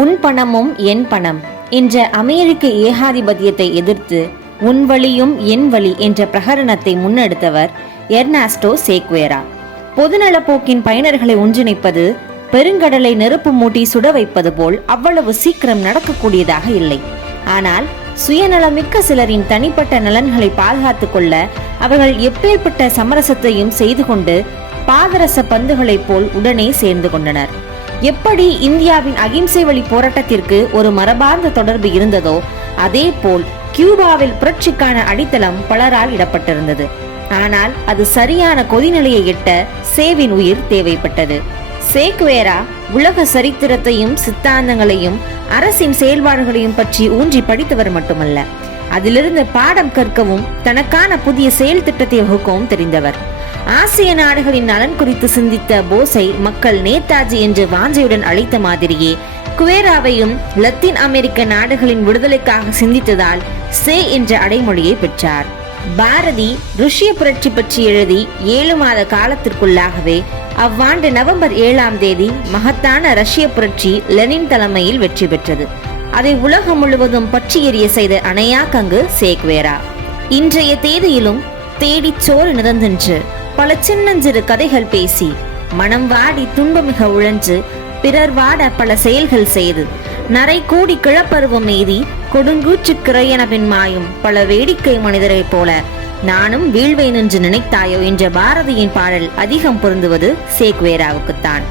உன் பணமும் என் பணம் என்ற அமெரிக்க ஏகாதிபத்தியத்தை எதிர்த்து உன் வழியும் என் வழி என்ற பிரகடனத்தை முன்னெடுத்தவர் எர்னாஸ்டோ சேக்வேரா. பொதுநலப்போக்கின் பயனர்களை ஒன்றிணைப்பது பெருங்கடலை நெருப்பு மூட்டி சுட வைப்பது போல் அவ்வளவு சீக்கிரம் நடக்கக்கூடியதாக இல்லை. ஆனால் சுயநலமிக்க சிலரின் தனிப்பட்ட நலன்களை பாதுகாத்துக் கொள்ள அவர்கள் எப்பேற்பட்ட சமரசத்தையும் செய்து கொண்டு பாதரச பந்துகளைப் போல் உடனே சேர்ந்து கொண்டனர். எப்படி இந்தியாவின் அகிம்சை வழி போராட்டத்திற்கு ஒரு மரபார்ந்த தொடர்பு இருந்ததோ அதே போல் கியூபாவில் புரட்சிக்கான அடித்தளம் பலரால் இடப்பட்டிருந்தது. ஆனால் அது சரியான கொதிநிலையை எட்ட சேவின் உயிர் தேவைப்பட்டது. சேக்வேரா உலக சரித்திரத்தையும் சித்தாந்தங்களையும் அரசின் செயல்பாடுகளையும் பற்றி ஊன்றி படித்தவர் மட்டுமல்ல, அதிலிருந்து பாடம் கற்கவும் தனக்கான புதிய செயல் திட்டத்தை வகுக்கவும் தெரிந்தவர். ஆசிய நாடுகளின் நலன் குறித்து சிந்தித்த போஸை மக்கள் நேதாஜி என்று வாஞ்சையுடன் அழைத்த மாதிரியே குவேராவையும் லத்தீன் அமெரிக்க நாடுகளின் விடுதலைக்காக சிந்தித்ததால் சே என்ற அடைமொழியை பெற்றார். பாரதி ருஷ்ய புரட்சி பற்றி எழுதி 7 மாத காலத்திற்குள்ளாகவே அவ்வாண்டு நவம்பர் 7ஆம் தேதி மகத்தான ரஷ்ய புரட்சி லெனின் தலைமையில் வெற்றி பெற்றது. அதை உலகம் முழுவதும் பற்றி எரிய செய்த அணையாக்கங்கு சேக்வேரா. இன்றைய தேதியிலும் தேடிச் சோறு நிறந்தென்று பல சின்னஞ்சிறு கதைகள் பேசி மனம் வாடி துன்பமிக உழன்று பிறர் வாட பல செயல்கள் செய்து நரை கூடி கிழப்பருவம் எய்தி கொடுங்கூற்று கிரையென பின் மாயும் பல வேடிக்கை மனிதரை போல நானும் வீழ்வேன் என்று நினைத்தாயோ என்ற பாரதியின் பாடல் அதிகம் பொருந்துவது சேக்வேராவுக்குத்தான்.